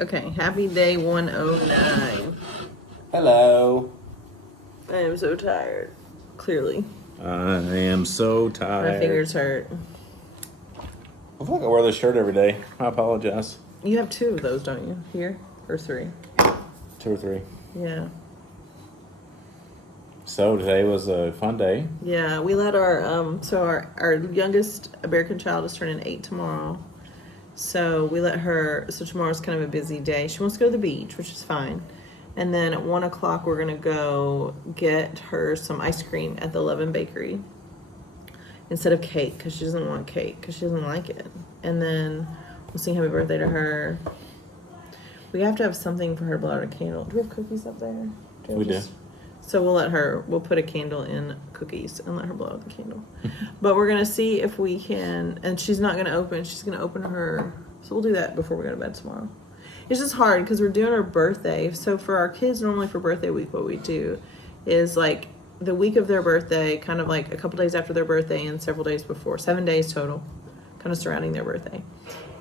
Okay, happy day 109. Hello. I am so tired. Clearly. I am so tired. My fingers hurt. I feel like I wear this shirt every day. I apologize. You have two of those, don't you? Here? Or three? 2 or 3. Yeah. So today was a fun day. Yeah, we let our youngest American child is turning 8 tomorrow. So we let her, so tomorrow's kind of a busy day. She wants to go to the beach, which is fine. And then at 1 o'clock, we're going to go get her some ice cream at the 11 Bakery instead of cake, because she doesn't want cake, because she doesn't like it. And then we'll sing happy birthday to her. We have to have something for her to blow out a candle. Do we have cookies up there? We do. So we'll put a candle in cookies and let her blow out the candle. But we're going to see if we can, and she's not going to open, she's going to open her, so we'll do that before we go to bed tomorrow. It's just hard because we're doing her birthday. So for our kids, normally for birthday week, what we do is like the week of their birthday, kind of like a couple days after their birthday and several days before, 7 days total, kind of surrounding their birthday.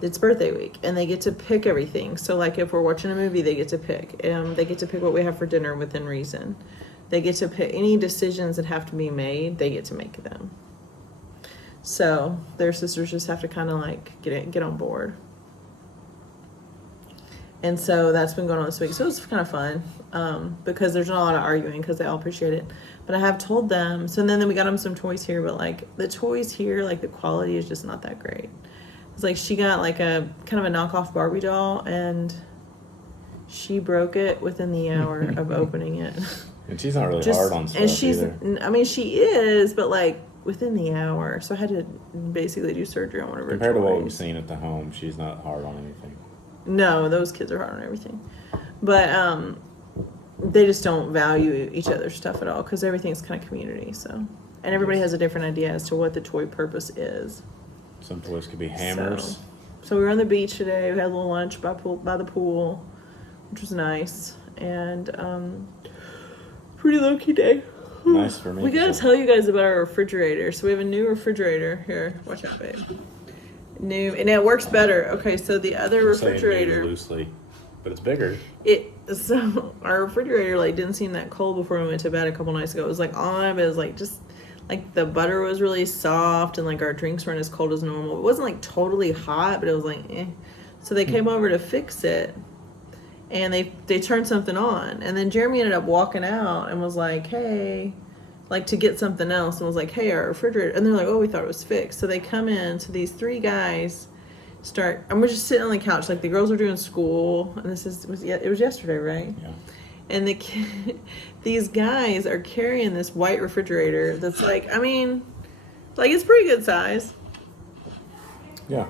It's birthday week, and they get to pick everything. So like if we're watching a movie, they get to pick. They get to pick what we have for dinner within reason. They get to pick any decisions that have to be made, they get to make them. So their sisters just have to kind of like get on board. And so that's been going on this week. So it's kind of fun because there's not a lot of arguing because they all appreciate it. But I have told them, so then we got them some toys here, but like the toys here, like the quality is just not that great. It's like she got like a kind of a knockoff Barbie doll and she broke it within the hour of opening it. And she's not really hard on stuff either. I mean, she is, but like within the hour. So I had to basically do surgery on one of her Compared toys. to what we've seen at the home, she's not hard on anything. No, those kids are hard on everything. But they just don't value each other's stuff at all because everything's kind of community. So, and everybody has a different idea as to what the toy purpose is. Some toys could be hammers. So we were on the beach today. We had a little lunch by the pool, which was nice. And pretty low-key day. Nice for me. We gotta tell you guys about our refrigerator. So we have a new refrigerator here. Watch out, babe. New, and it works better. Okay, so the other refrigerator, loosely, but it's bigger. So our refrigerator like didn't seem that cold before we went to bed a couple nights ago. It was like on, but it was like just like the butter was really soft and like our drinks weren't as cold as normal. It wasn't like totally hot, but it was like eh. So they came over to fix it. And they turned something on. And then Jeremy ended up walking out and was like, hey, like to get something else. And was like, hey, our refrigerator. And they're like, oh, we thought it was fixed. So they come in. So these 3 guys start. And we're just sitting on the couch. Like the girls are doing school. And it was yesterday, right? Yeah. And these guys are carrying this white refrigerator that's like, I mean, like it's pretty good size. Yeah.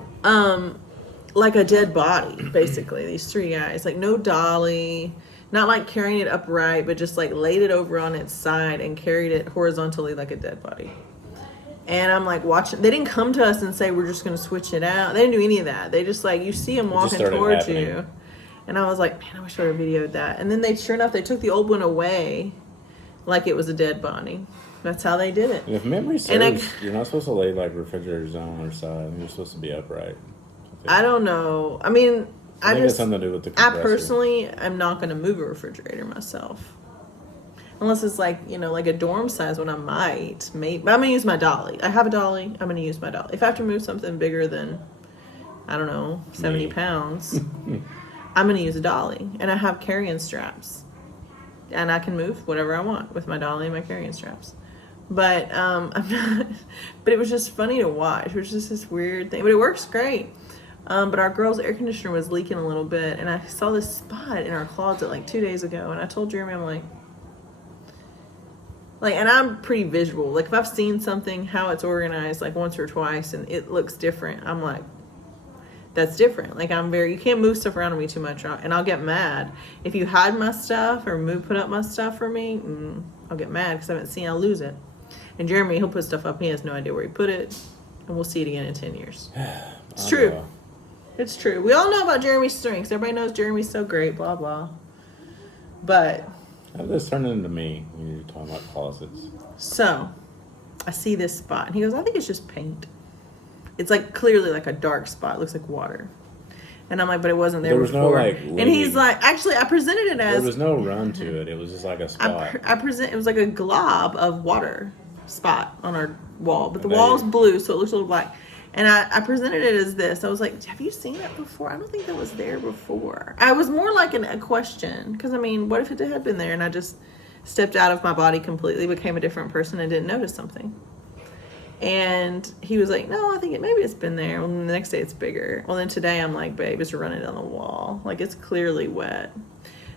Like a dead body, basically. These 3 guys, like no dolly, not like carrying it upright, but just like laid it over on its side and carried it horizontally like a dead body. And I'm like watching. They didn't come to us and say we're just going to switch it out. They didn't do any of that. They just like you see them walking towards you, and I was like, man, I wish I would have videoed that. And then sure enough, they took the old one away, like it was a dead body. That's how they did it. If memory serves, you're not supposed to lay like refrigerators on their side. You're supposed to be upright. I don't know. I mean, I think it's something to do with the compressor. I personally am not going to move a refrigerator myself. Unless it's like, like a dorm size one, I might. Maybe. But I'm going to use my dolly. I have a dolly. I'm going to use my dolly. If I have to move something bigger than, I don't know, 70 pounds, I'm going to use a dolly. And I have carrying straps. And I can move whatever I want with my dolly and my carrying straps. But I'm not. But it was just funny to watch. It was just this weird thing. But it works great. But our girl's air conditioner was leaking a little bit, and I saw this spot in our closet like 2 days ago, and I told Jeremy, I'm like, and I'm pretty visual. Like if I've seen something, how it's organized, like once or twice, and it looks different, I'm like, that's different. Like you can't move stuff around on me too much, and I'll get mad if you hide my stuff or put up my stuff for me. I'll get mad because I haven't seen. I'll lose it. And Jeremy, he'll put stuff up. He has no idea where he put it, and we'll see it again in 10 years. It's true. It's true. We all know about Jeremy's strengths. Everybody knows Jeremy's so great, blah, blah. But how did this turn into me when you're talking about closets? So, I see this spot. And he goes, I think it's just paint. It's like clearly like a dark spot. It looks like water. And I'm like, but it wasn't there There was no, before. like, and he's living- like, actually, I presented it as There was no run to it. It was just like a spot. it was like a glob of water spot on our wall, but the They- wall's blue, so it looks a little black. And I presented it as this. I was like, have you seen it before? I don't think that was there before. I was more like a question, because I mean, what if it had been there and I just stepped out of my body completely, became a different person, and didn't notice something? And he was like, no, I think maybe it's been there. Well, then the next day it's bigger. Well, then today I'm like, babe, it's running down the wall. Like, it's clearly wet.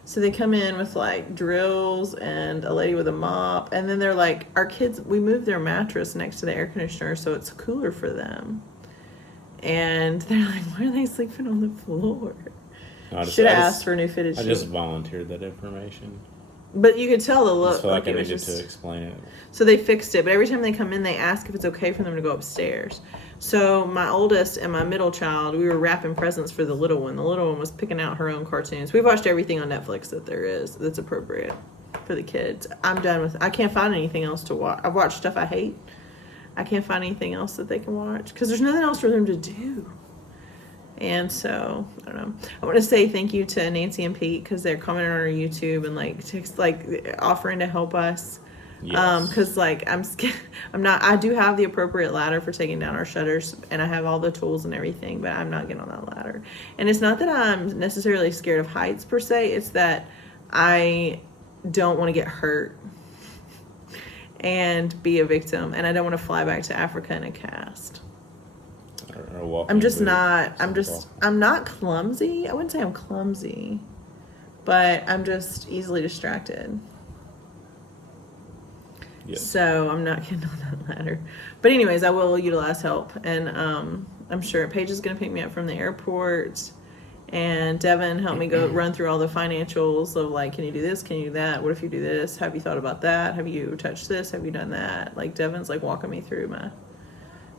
So they come in with like drills and a lady with a mop. And then they're like, our kids, we moved their mattress next to the air conditioner so it's cooler for them. And they're like, why are they sleeping on the floor? Should have asked for new fitted sheets. I just volunteered that information. But you could tell the I look. just feel like I it was needed to explain it. So they fixed it, but every time they come in, they ask if it's okay for them to go upstairs. So my oldest and my middle child, we were wrapping presents for the little one. The little one was picking out her own cartoons. We've watched everything on Netflix that there is that's appropriate for the kids. I'm done with it. I can't find anything else to watch. I've watched stuff I hate. I can't find anything else that they can watch because there's nothing else for them to do. And so, I don't know. I want to say thank you to Nancy and Pete because they're commenting on our YouTube and like offering to help us. Yes. Because like I'm scared. I do have the appropriate ladder for taking down our shutters and I have all the tools and everything, but I'm not getting on that ladder. And it's not that I'm necessarily scared of heights per se. It's that I don't want to get hurt and be a victim. And I don't want to fly back to Africa in a cast. I'm not clumsy. I wouldn't say I'm clumsy, but I'm just easily distracted. Yes. So I'm not getting on that ladder. But anyways, I will utilize help. And I'm sure Paige is going to pick me up from the airport. And Devin helped me go run through all the financials of like, can you do this? Can you do that? What if you do this? Have you thought about that? Have you touched this? Have you done that? Like Devin's like walking me through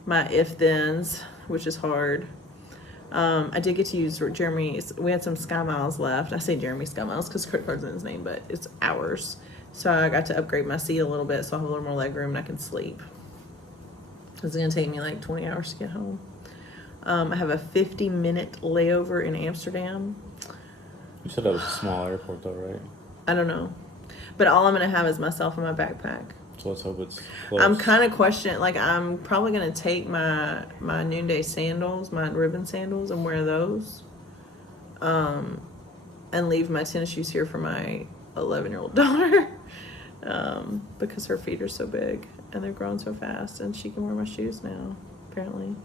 my if-thens, which is hard. I did get to use Jeremy's. We had some Sky Miles left. I say Jeremy Sky Miles because credit card's in his name, but it's ours. So I got to upgrade my seat a little bit so I have a little more leg room and I can sleep. It's going to take me like 20 hours to get home. I have a 50-minute layover in Amsterdam. You said that was a small airport though, right? I don't know. But all I'm going to have is myself and my backpack. So let's hope it's close. I'm kind of questioning, like I'm probably going to take my noonday sandals, my ribbon sandals, and wear those. And leave my tennis shoes here for my 11-year-old daughter. Because her feet are so big and they're growing so fast and she can wear my shoes now, apparently.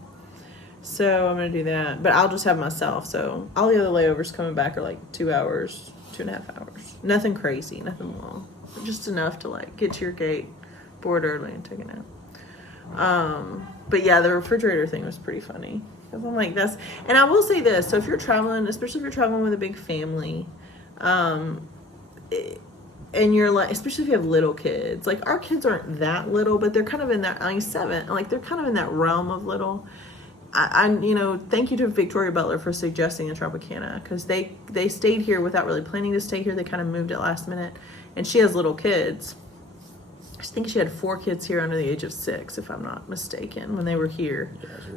So I'm going to do that. But I'll just have myself. So all the other layovers coming back are like 2 hours, 2.5 hours. Nothing crazy, nothing long. Just enough to like get to your gate, board early, and take a nap. But yeah, the refrigerator thing was pretty funny. Because I'm like, and I will say this. So if you're traveling, especially if you're traveling with a big family, and you're like, especially if you have little kids, like our kids aren't that little, but they're kind of in that, like 7, like they're kind of in that realm of little. Thank you to Victoria Butler for suggesting the Tropicana because they stayed here without really planning to stay here. They kind of moved at last minute, and she has little kids. I think she had 4 kids here under the age of 6, if I'm not mistaken, when they were here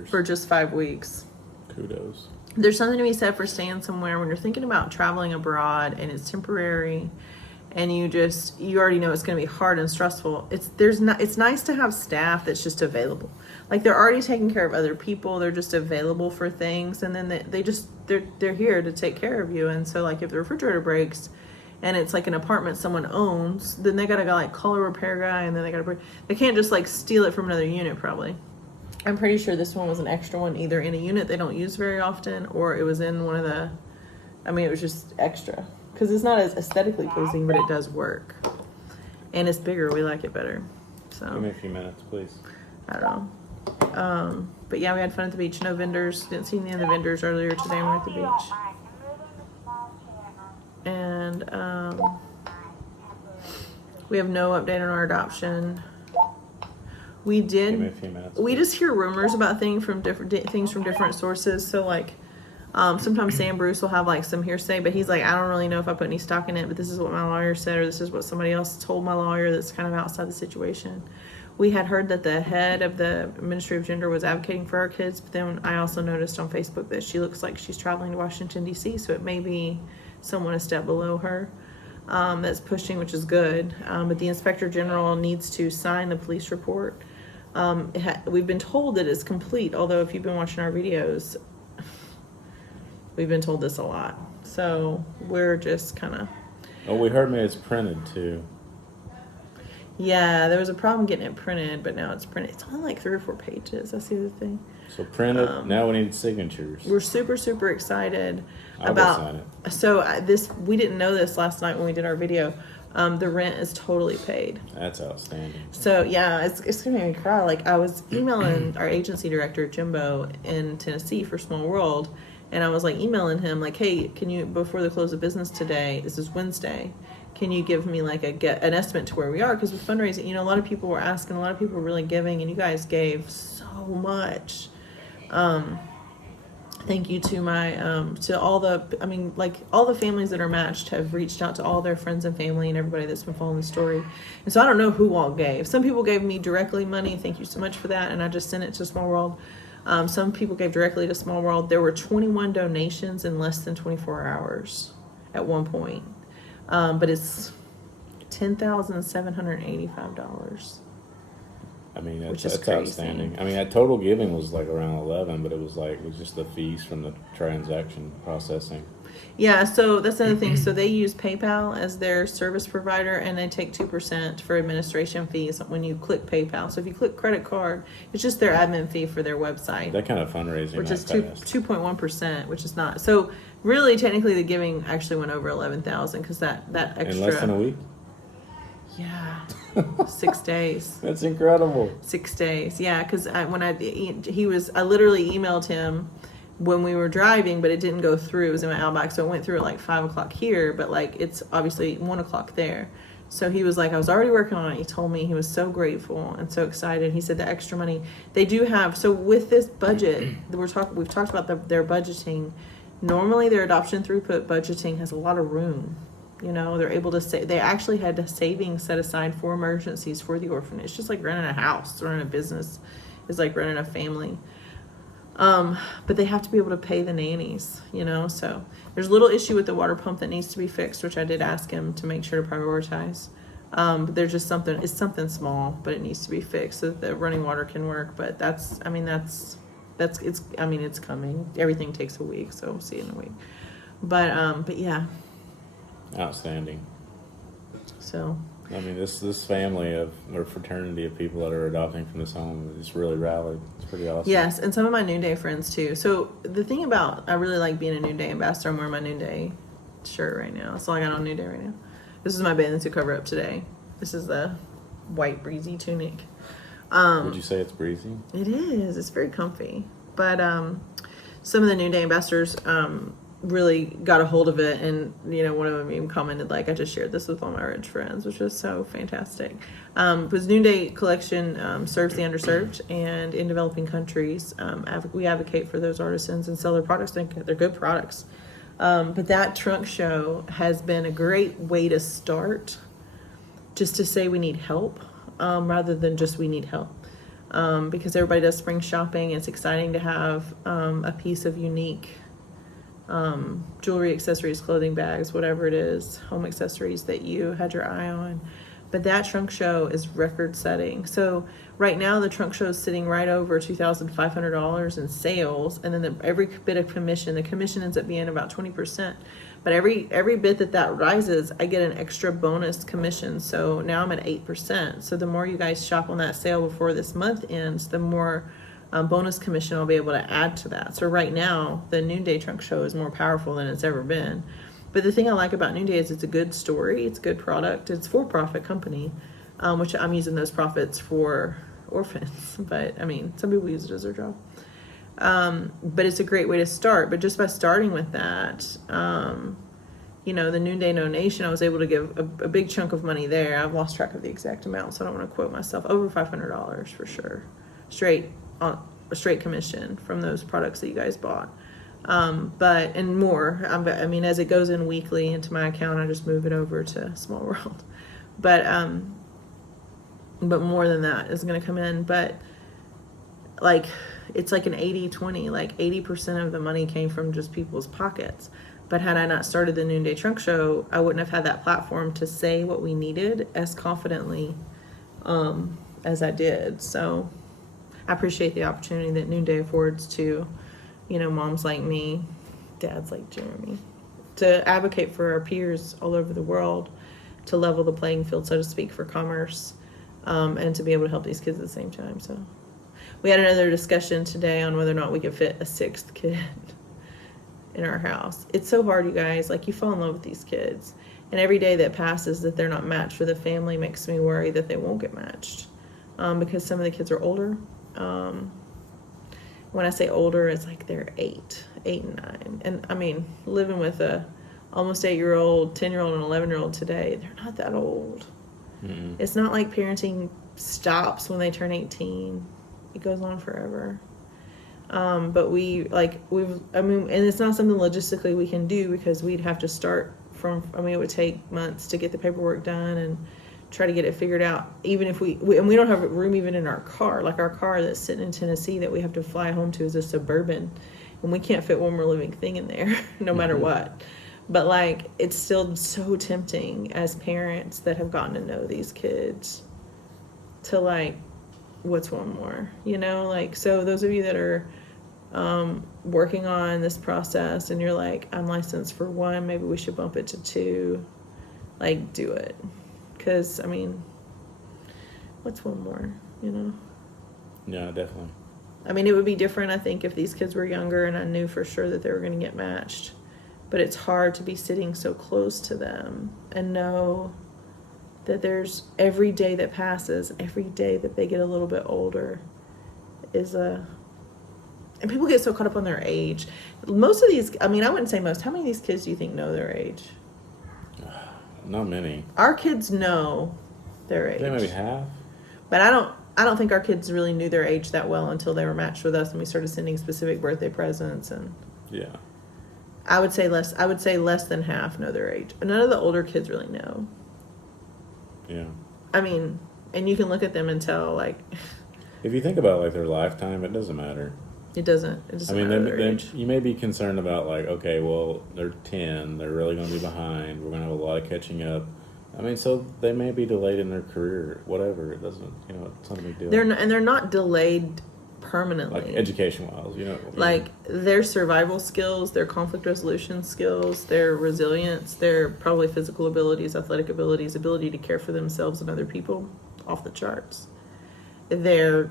for just 5 weeks. Kudos. There's something to be said for staying somewhere when you're thinking about traveling abroad and it's temporary. And you already know it's going to be hard and stressful. It's nice to have staff that's just available. Like they're already taking care of other people. They're just available for things. And then they're here to take care of you. And so like if the refrigerator breaks and it's like an apartment someone owns, then they got to go like call a repair guy and then they can't just like steal it from another unit probably. I'm pretty sure this one was an extra one, either in a unit they don't use very often or it was in one of it was just extra. Because it's not as aesthetically pleasing, but it does work. And it's bigger. We like it better. So Give me a few minutes, please. I don't know. But yeah, we had fun at the beach. No vendors. Didn't see any of the vendors earlier today when we were at the beach. And we have no update on our adoption. We Give me a did. few minutes. We please. just hear rumors about things from different sources. So like. Sometimes Sam Bruce will have like some hearsay, but he's like, I don't really know if I put any stock in it, but this is what my lawyer said, or this is what somebody else told my lawyer that's kind of outside the situation. we had heard that the head of the Ministry of Gender was advocating for our kids, but then I also noticed on Facebook that she looks like she's traveling to Washington, D.C., so it may be someone a step below her that's pushing, which is good. But the Inspector General needs to sign the police report. We've been told that it's complete, although if you've been watching our videos, we've been told this a lot. So we're just kind of... Oh, we heard maybe it's printed too. Yeah, there was a problem getting it printed, but now it's printed. It's only like 3 or 4 pages. That's the other thing. So printed. Now we need signatures. We're super, super excited I'll go sign it. So we didn't know this last night when we did our video. The rent is totally paid. That's outstanding. So yeah, it's gonna make me cry. Like, I was emailing our agency director Jimbo in Tennessee for Small World, and I was like emailing him like, hey, can you, before the close of business today, this is Wednesday, can you give me like an estimate to where we are? Because with fundraising, a lot of people were asking, a lot of people were really giving, and you guys gave so much. Thank you to my to all the, all the families that are matched have reached out to all their friends and family and everybody that's been following the story. And so I don't know who all gave. Some people gave me directly money. Thank you so much for that. And I just sent it to Small World. Some people gave directly to Small World. There were 21 donations in less than 24 hours at one point. But it's $10,785. I mean, which is that's crazy. outstanding. I mean, that total giving was like around 11, but it was just the fees from the transaction processing. Yeah, so that's another thing. So they use PayPal as their service provider, and they take 2% for administration fees when you click PayPal. So if you click credit card, it's just their admin fee for their website. That kind of fundraising, which is 2.1%, which is not. So really, technically, the giving actually went over 11,000 because that extra. In less than a week. Yeah, 6 days. That's incredible. 6 days, yeah. Because I literally emailed him when we were driving, but it didn't go through. It was in my outback, so it went through at like 5 o'clock here, but like it's obviously 1 o'clock there. So he was like, I was already working on it. He told me he was so grateful and so excited. He said the extra money they do have. So with this budget, we've talked about their budgeting. Normally, their adoption throughput budgeting has a lot of room. They're able to say they actually had a savings set aside for emergencies for the orphanage, just like renting a house, running a business is like running a family. But they have to be able to pay the nannies, so there's a little issue with the water pump that needs to be fixed, which I did ask him to make sure to prioritize. But there's just it's something small, but it needs to be fixed so that the running water can work. But it's coming. Everything takes a week, so we'll see in a week. But yeah. Outstanding. So I mean, this family or fraternity of people that are adopting from this home is really rallied. It's pretty awesome. Yes, and some of my Noonday friends too. So the thing about, I really like being a Noonday ambassador. I'm wearing my Noonday shirt right now. That's all I got on Noonday right now. This is my bathing suit cover up today. This is the white breezy tunic. Would you say it's breezy? It is. It's very comfy. But some of the Noonday ambassadors really got a hold of it, and one of them even commented like, I just shared this with all my rich friends, which was so fantastic. Because Noonday collection serves the underserved, and in developing countries we advocate for those artisans and sell their products. They're good products, but that trunk show has been a great way to start, just to say we need help rather than just we need help, because everybody does spring shopping. It's exciting to have a piece of unique jewelry, accessories, clothing, bags, whatever it is, home accessories that you had your eye on. But that trunk show is record setting. So right now the trunk show is sitting right over $2,500 in sales, and then every bit of commission, the commission ends up being about 20%. But every bit that rises, I get an extra bonus commission. So now I'm at 8%. So the more you guys shop on that sale before this month ends, the more bonus commission I'll be able to add to that. So right now, the Noonday Trunk Show is more powerful than it's ever been. But the thing I like about Noonday is it's a good story, it's a good product, it's a for-profit company, which I'm using those profits for orphans. But I mean, some people use it as their job. But it's a great way to start. But just by starting with that, the Noonday donation, I was able to give a big chunk of money there. I've lost track of the exact amount, so I don't want to quote myself. Over $500 for sure, straight commission from those products that you guys bought, and more. I mean, as it goes in weekly into my account, I just move it over to Small World. But but more than that is going to come in. But like, it's like an 80-20, like 80% of the money came from just people's pockets. But had I not started the Noonday Trunk Show, I wouldn't have had that platform to say what we needed as confidently as I did. So I appreciate the opportunity that Noonday affords to, you know, moms like me, dads like Jeremy, to advocate for our peers all over the world, to level the playing field, so to speak, for commerce, and to be able to help these kids at the same time. So we had another discussion today on whether or not we could fit a sixth kid in our house. It's so hard, you guys. Like, you fall in love with these kids, and every day that passes that they're not matched for the family makes me worry that they won't get matched, because some of the kids are older. When I say older, it's like they're 8 and 9. And I mean, living with a almost 8-year-old, 10-year-old, and 11-year-old today, they're not that old. Mm-hmm. It's not like parenting stops when they turn 18. It goes on forever. But and it's not something logistically we can do, because we'd have to start from, it would take months to get the paperwork done and try to get it figured out. Even if we don't have room even in our car. Like, our car that's sitting in Tennessee that we have to fly home to is a Suburban, and we can't fit one more living thing in there, no matter what. But like, it's still so tempting as parents that have gotten to know these kids to like, what's one more, you know? Like, so those of you that are working on this process and you're like, I'm licensed for 1, maybe we should bump it to 2, like, do it. Because, I mean, what's one more, you know? Yeah, definitely. I mean, it would be different, I think, if these kids were younger and I knew for sure that they were going to get matched. But it's hard to be sitting so close to them and know that there's every day that passes, every day that they get a little bit older is a... And people get so caught up on their age. Most of these, I mean, I wouldn't say most. How many of these kids do you think know their age? Not many. Our kids know their age. Maybe half. But I don't think our kids really knew their age that well until they were matched with us and we started sending specific birthday presents. And yeah, I would say less than half know their age. None of the older kids really know. Yeah. I mean, and you can look at them and tell, like... If you think about, like, their lifetime, it doesn't matter. It doesn't matter their age. You may be concerned about, like, okay, well, they're 10, they're really going to be behind, we're going to have a lot of catching up. I mean, so they may be delayed in their career, whatever. It doesn't, it's not a big deal. They're not delayed permanently. Like, education-wise, Like, their survival skills, their conflict resolution skills, their resilience, their probably physical abilities, athletic abilities, ability to care for themselves and other people, off the charts. Their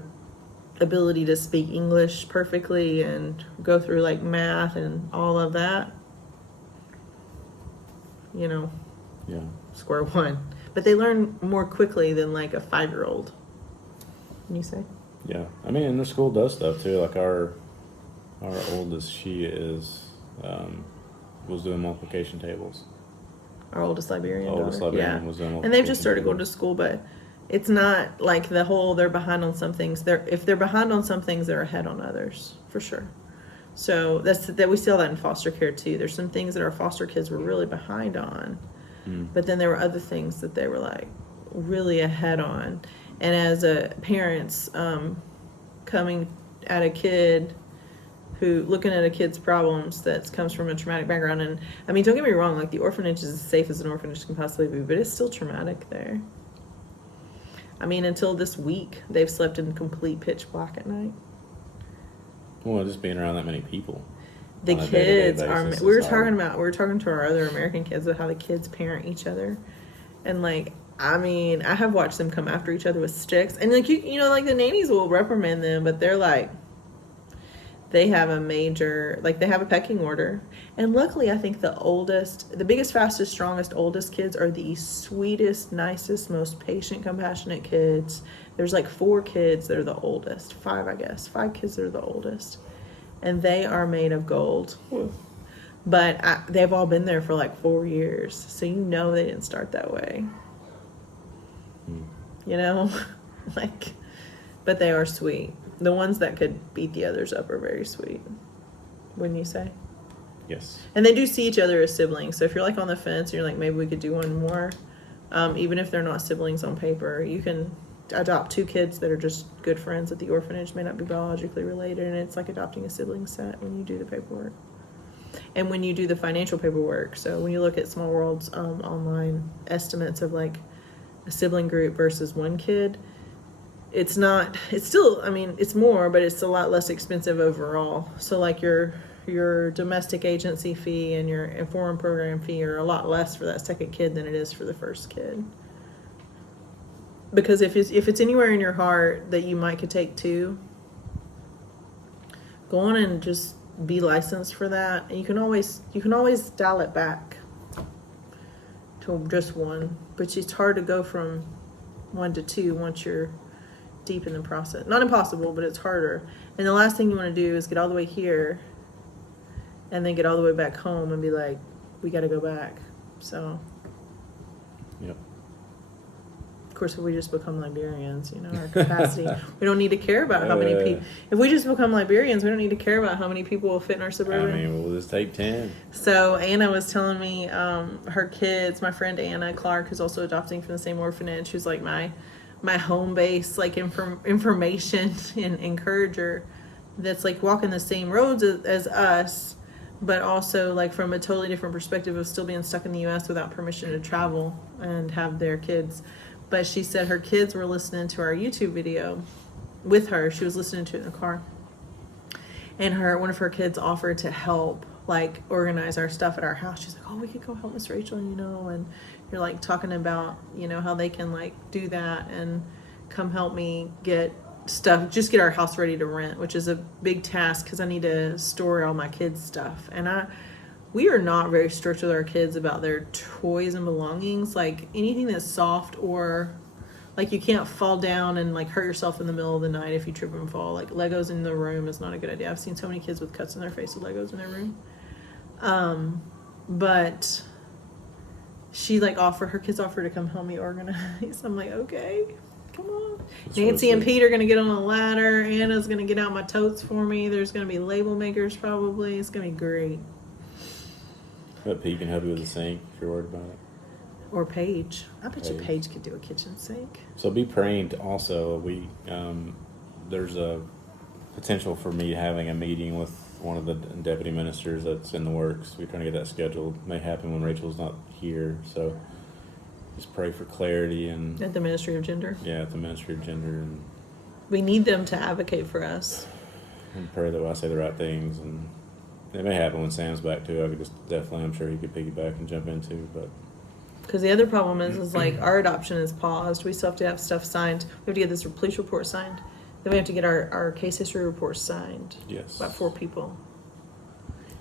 ability to speak English perfectly and go through, like, math and all of that, Yeah. square one. But they learn more quickly than, like, a 5-year-old. Can you say? Yeah. I mean, and the school does stuff, too. Like, our oldest, she was doing multiplication tables. Our oldest Liberian daughter. Was doing multiplication. And they've just started going to school, but it's not like the whole they're behind on some things. If they're behind on some things, they're ahead on others, for sure. So that we see all that in foster care too. There's some things that our foster kids were really behind on, but then there were other things that they were like really ahead on. And as parents coming at a kid looking at a kid's problems that comes from a traumatic background, and I mean, don't get me wrong, like, the orphanage is as safe as an orphanage can possibly be, but it's still traumatic there. I mean, until this week, they've slept in complete pitch black at night. Well, just being around that many people. The kids are. We were talking to our other American kids about how the kids parent each other, and like, I mean, I have watched them come after each other with sticks, and like like the nannies will reprimand them, but they're like, they have they have a pecking order. And luckily, I think the biggest, fastest, strongest, oldest kids are the sweetest, nicest, most patient, compassionate kids. There's like 4 kids that are the oldest. 5, I guess. 5 kids that are the oldest. And they are made of gold. But they've all been there for like 4 years. So they didn't start that way. But they are sweet. The ones that could beat the others up are very sweet. Wouldn't you say? Yes. And they do see each other as siblings. So if you're like on the fence and you're like, maybe we could do one more, even if they're not siblings on paper, you can adopt 2 kids that are just good friends at the orphanage, may not be biologically related, and it's like adopting a sibling set when you do the paperwork. And when you do the financial paperwork, so when you look at Small World's online estimates of like a sibling group versus 1 kid, it's still, I mean, it's more, but it's a lot less expensive overall. So like your domestic agency fee and your foreign program fee are a lot less for that second kid than it is for the first kid. Because if it's anywhere in your heart that you could take 2, go on and just be licensed for that. And you can always dial it back to just 1, but it's hard to go from 1 to 2 once you're deep in the process. Not impossible, but it's harder. And the last thing you want to do is get all the way here and then get all the way back home and be like, we got to go back. So, Yep. of course, if we just become Liberians, our capacity, we don't need to care about how many people. If we just become Liberians, we don't need to care about how many people will fit in our Suburban. I mean, we'll just take 10. So Anna was telling me her kids, my friend Anna Clark, who's also adopting from the same orphanage, who's like my home base, like information and encourager, that's like walking the same roads as us, but also like from a totally different perspective of still being stuck in the U.S. without permission to travel and have their kids. But she said her kids were listening to our YouTube video with her. She was listening to it in the car. And one of her kids offered to help, like, organize our stuff at our house. She's like, oh, we could go help Miss Rachel, and you're, like, talking about, how they can, like, do that and come help me get stuff, just get our house ready to rent, which is a big task because I need to store all my kids' stuff. And we are not very strict with our kids about their toys and belongings. Like, anything that's soft or, like, you can't fall down and, like, hurt yourself in the middle of the night if you trip and fall. Like, Legos in the room is not a good idea. I've seen so many kids with cuts in their face with Legos in their room. But she, like, her kids offered to come help me organize. I'm like, okay, come on. That's Nancy and really Pete are going to get on a ladder. Anna's going to get out my totes for me. There's going to be label makers probably. It's going to be great. But Pete can help you with the sink if you're worried about it. Or Paige. I bet you Paige. Paige could do a kitchen sink. So be praying also. There's a potential for me having a meeting with one of the deputy ministers that's in the works. We're trying to get that scheduled. May happen when Rachel's not here. So just pray for clarity and At the Ministry of Gender. at the Ministry of Gender and We need them to advocate for us. pray that I say the right things. And it may happen when Sam's back too. I could just definitely, I'm sure he could piggyback and jump into, but. Because the other problem is like our adoption is paused. We still have to have stuff signed. We have to get this police report signed. Then we have to get our case history report signed. Yes. About 4 people.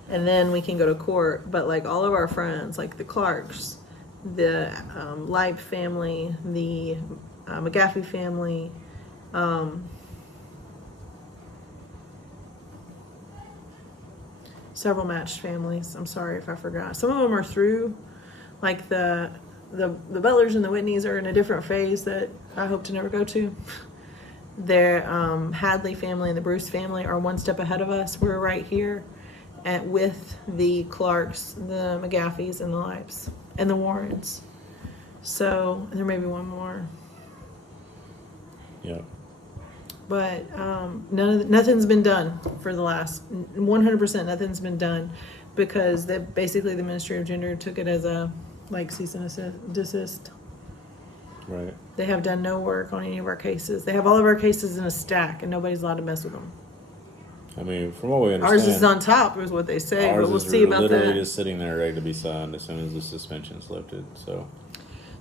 And then we can go to court. But like all of our friends, like the Clarks, the Leib family, the McGaffey family, several matched families. I'm sorry if I forgot. Some of them are through. Like the Butlers and the Whitneys are in a different phase that I hope to never go to. Their Hadley family and the Bruce family are one step ahead of us. We're right here with the Clarks, the McGaffeys, and the Leibs, and the Warrens. So there may be one more. Yeah. But nothing's been done for the last 100%. Nothing's been done because basically the Ministry of Gender took it as a cease and desist. Right. They have done no work on any of our cases. They have all of our cases in a stack, and nobody's allowed to mess with them. I mean, from what we understand, Ours is on top, is what they say, ours but we'll is see about literally that. just sitting there ready to be signed as soon as the suspension's lifted.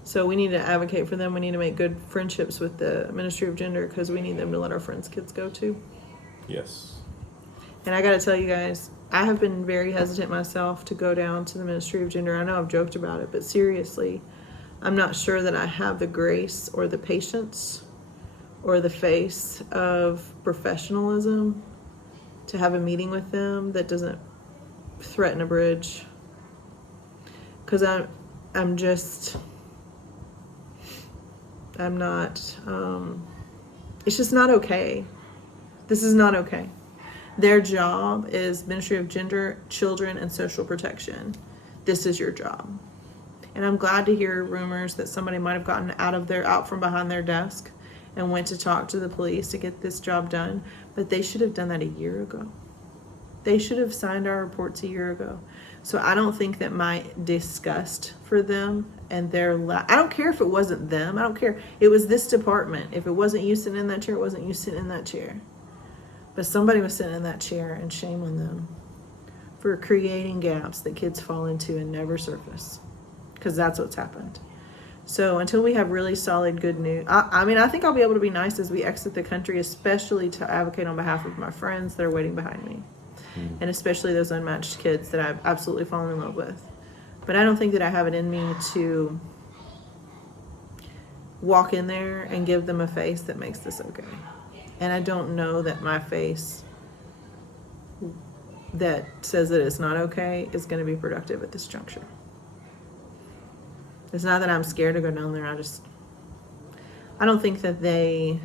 So we need to advocate for them. We need to make good friendships with the Ministry of Gender because we need them to let our friends' kids go too. Yes. And I got to tell you guys, I have been very hesitant myself to go down to the Ministry of Gender. I know I've joked about it, but seriously, I'm not sure that I have the grace or the patience or the face of professionalism to have a meeting with them that doesn't threaten a bridge. Because I'm not, it's just not okay. This is not okay. Their job is Ministry of Gender, Children, and Social Protection. This is your job. And I'm glad to hear rumors that somebody might have gotten out from behind their desk and went to talk to the police to get this job done, but they should have done that a year ago. They should have signed our reports a year ago. So I don't think that my disgust for them and their I don't care if it wasn't them. I don't care. It was this department. If it wasn't you sitting in that chair, it wasn't you sitting in that chair. But somebody was sitting in that chair, and shame on them for creating gaps that kids fall into and never surface. Because that's what's happened. So until we have really solid good news, I mean, I think I'll be able to be nice as we exit the country, especially to advocate on behalf of my friends that are waiting behind me. And especially those unmatched kids that I've absolutely fallen in love with. But I don't think that I have it in me to walk in there and give them a face that makes this okay. And I don't know that my face that says that it's not okay is going to be productive at this juncture. It's not that I'm scared to go down there. I don't think that they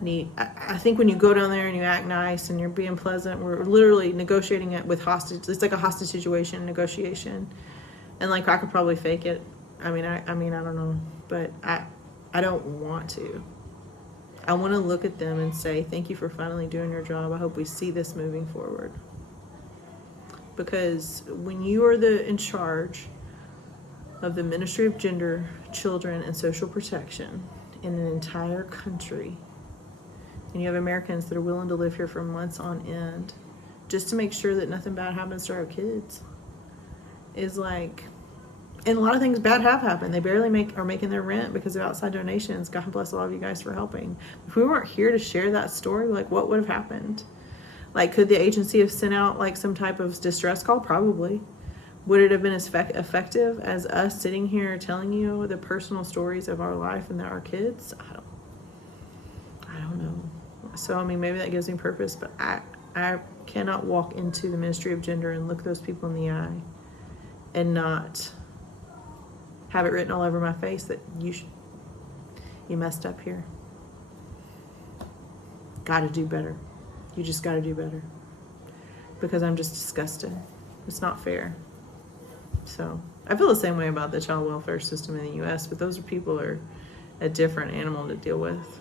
need. I think when you go down there and you act nice and you're being pleasant, we're literally negotiating it with hostage. It's like a hostage situation negotiation, and like I could probably fake it. I mean, I don't know, but I don't want to. I want to look at them and say, thank you for finally doing your job. I hope we see this moving forward. Because when you are in charge of the Ministry of Gender, Children, and Social Protection in an entire country, and you have Americans that are willing to live here for months on end just to make sure that nothing bad happens to our kids, is like, and a lot of things bad have happened. They barely are making their rent because of outside donations. God bless a lot of you guys for helping. If we weren't here to share that story, like, what would have happened? Like, could the agency have sent out like some type of distress call? Probably. Would it have been as effective as us sitting here telling you the personal stories of our life and our kids? I don't know. So, I mean, maybe that gives me purpose, but I cannot walk into the Ministry of Gender and look those people in the eye and not have it written all over my face that you messed up here. Got to do better. You just got to do better. Because I'm just disgusted. It's not fair. So I feel the same way about the child welfare system in the U.S., but those people are a different animal to deal with.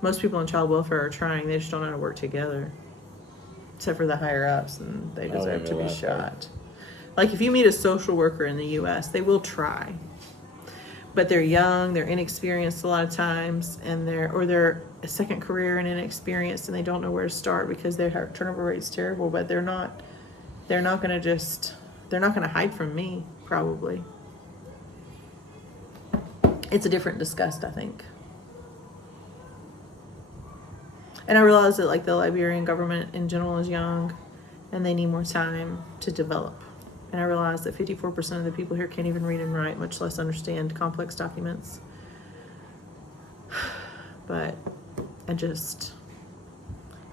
Most people in child welfare are trying. They just don't know how to work together. Except for the higher ups, and they deserve to be shot. Like, if you meet a social worker in the U.S., they will try. But they're young, they're inexperienced a lot of times, and they're a second career and inexperienced, and they don't know where to start because their turnover rate's terrible. But they're not going to hide from me, probably. It's a different disgust, I think. And I realize that, like, the Liberian government in general is young, and they need more time to develop. And I realize that 54% of the people here can't even read and write, much less understand complex documents. But I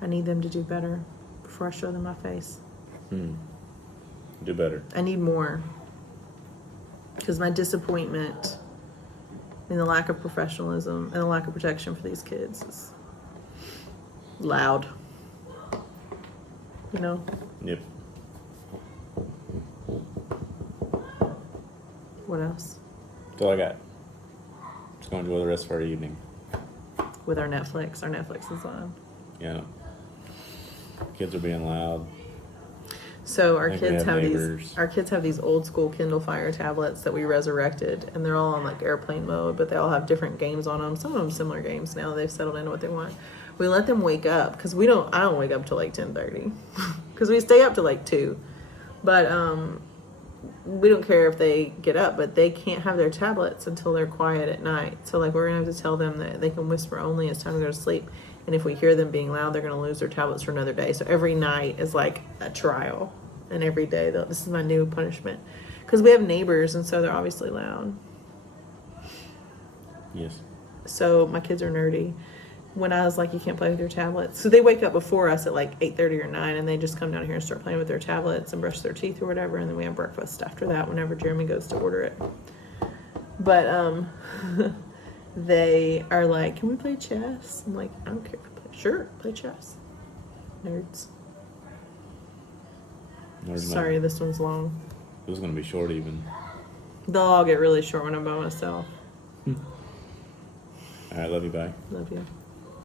need them to do better before I show them my face. Do better. I need more. Because my disappointment in the lack of professionalism and the lack of protection for these kids is loud. You know? Yep. What else? That's all I got. Just going to enjoy the rest of our evening. With our Netflix. Our Netflix is on. Yeah. Kids are being loud. So our I think we kids have have neighbors. our kids have these old school Kindle Fire tablets that we resurrected, and they're all on like airplane mode, but they all have different games on them. Some of them similar games now. They've settled into what they want. We let them wake up because I don't wake up till like 10:30 because we stay up till like 2. But we don't care if they get up, but they can't have their tablets until they're quiet at night. So like we're gonna have to tell them that they can whisper only. It's time to go to sleep. And if we hear them being loud, they're gonna lose their tablets for another day. So every night is like a trial, and every day this is my new punishment because we have neighbors, and so they're obviously loud. Yes. So my kids are nerdy. When I was like, you can't play with your tablets. So they wake up before us at like 8:30 or 9, and they just come down here and start playing with their tablets and brush their teeth or whatever, and then we have breakfast after that whenever Jeremy goes to order it. But they are like, can we play chess? I'm like, I don't care if we play. Sure, play chess. Nerds. Sorry, this one's long. It was going to be short even. They'll all get really short when I'm by myself. All right, love you. Bye. Love you.